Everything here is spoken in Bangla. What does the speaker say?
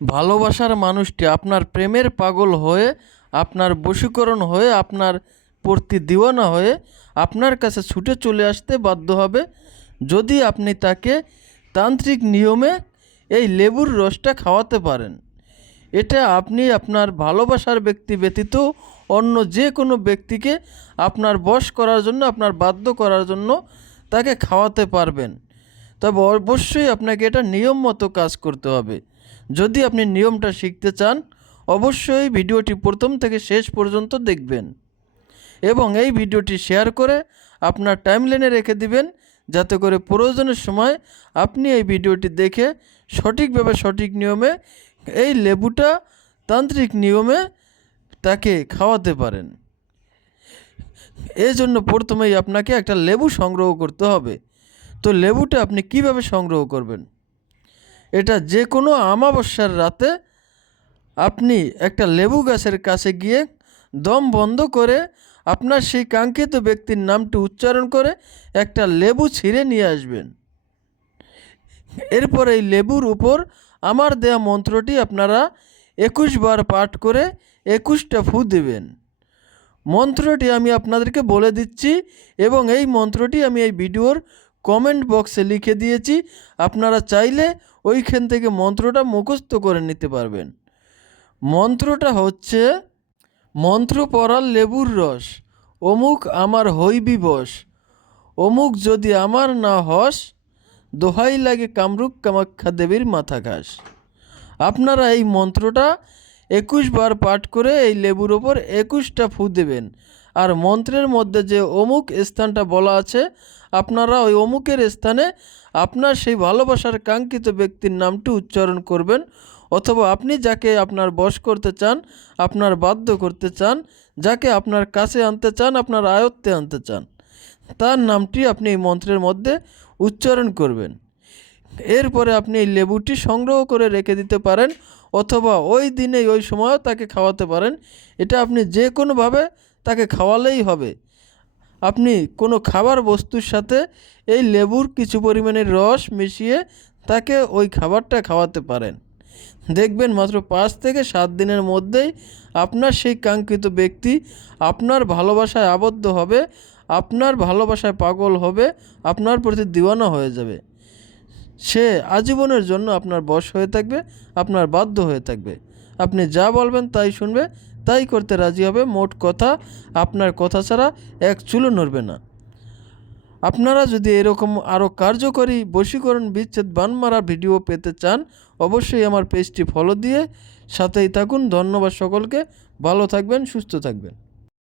ভালোবাসার মানুষটি আপনার প্রেমের পাগল হয়ে, আপনার বশীকরণ হয়ে, আপনার প্রতি দিওয়ানা হয়ে আপনার কাছে ছুটে চলে আসতে বাধ্য হবে যদি আপনি তাকে তান্ত্রিক নিয়মে এই লেবুর রসটা খাওয়াতে পারেন। এটা আপনি আপনার ভালোবাসার ব্যক্তি ব্যতীত অন্য যে কোনো ব্যক্তিকে আপনার বশ করার জন্য, আপনার বাধ্য করার জন্য তাকে খাওয়াতে পারবেন। তবে অবশ্যই আপনাকে এটা নিয়ম মতো কাজ করতে হবে। যদি আপনি নিয়মটা শিখতে চান, অবশ্যই ভিডিওটি প্রথম থেকে শেষ পর্যন্ত দেখবেন এবং এই ভিডিওটি শেয়ার করে আপনার টাইমলাইনে রেখে দিবেন, যাতে করে প্রয়োজনের সময় আপনি এই ভিডিওটি দেখে সঠিকভাবে সঠিক নিয়মে এই লেবুটা তান্ত্রিক নিয়মে তাকে খাওয়াতে পারেন। এই জন্য প্রথমেই আপনাকে একটা লেবু সংগ্রহ করতে হবে। তো লেবুটা আপনি কিভাবে সংগ্রহ করবেন? এটা যে কোনো অমাবস্যার রাতে আপনি একটা লেবু গাছের কাছে গিয়ে দম বন্ধ করে আপনার সেই কাঙ্ক্ষিত ব্যক্তির নামটি উচ্চারণ করে একটা লেবু ছিঁড়ে নিয়ে আসবেন। এরপর এই লেবুর উপর আমার দেয়া মন্ত্রটি আপনারা 21 বার পাঠ করে 21টা ফু দেবেন। মন্ত্রটি আমি আপনাদেরকে বলে দিচ্ছি এবং এই মন্ত্রটি আমি এই ভিডিওর কমেন্ট বক্সে লিখে দিয়েছি। আপনারা চাইলে ওইখান থেকে মন্ত্রটা মুখস্থ করে নিতে পারবেন। মন্ত্রটা হচ্ছে, মন্ত্র পড়ার লেবুর রস, অমুক আমার হইবি বশ, অমুক যদি আমার না হস, দোহাই লাগে কামরূপ কামাখ্যা দেবীর মাথা ঘাস। আপনারা এই মন্ত্রটা 21 বার পাঠ করে এই লেবুর ওপর 21টা ফু দেবেন। আর মন্ত্রের মধ্যে যে অমুক স্থানটা বলা আছে, আপনারা ওই অমুকের স্থানে আপনার সেই ভালোবাসার কাঙ্ক্ষিত ব্যক্তির নামটি উচ্চারণ করবেন, অথবা আপনি যাকে আপনার বশ করতে চান, আপনার বাধ্য করতে চান, যাকে আপনার কাছে আনতে চান, আপনার আয়ত্তে আনতে চান, তার নামটি আপনি এই মন্ত্রের মধ্যে উচ্চারণ করবেন। এরপরে আপনি এই লেবুটি সংগ্রহ করে রেখে দিতে পারেন, অথবা ওই দিনে ওই সময়ও তাকে খাওয়াতে পারেন। এটা আপনি যে কোনোভাবে তাকে খাওয়ালেই হবে। আপনি কোনো খাবার বস্তুর সাথে এই লেবুর কিছু পরিমাণের রস মিশিয়ে তাকে ওই খাবারটা খাওয়াতে পারেন। দেখবেন মাত্র 5 থেকে 7 দিনের মধ্যেই আপনার সেই কাঙ্ক্ষিত ব্যক্তি আপনার ভালোবাসায় আবদ্ধ হবে, আপনার ভালোবাসায় পাগল হবে, আপনার প্রতি দিওয়ানা হয়ে যাবে। সে আজীবনের জন্য আপনার বশ হয়ে থাকবে, আপনার বাধ্য হয়ে থাকবে। আপনি যা বলবেন তাই শুনবে, তাই করতে রাজি হবে। মোট কথা, আপনার কথা ছাড়া এক চুলও নড়বে না। আপনারা যদি এরকম আরও কার্যকরী বশীকরণ বিচ্ছেদ বানমারা ভিডিও পেতে চান, অবশ্যই আমার পেজটি ফলো দিয়ে সাথেই থাকুন। ধন্যবাদ সকলকে। ভালো থাকবেন, সুস্থ থাকবেন।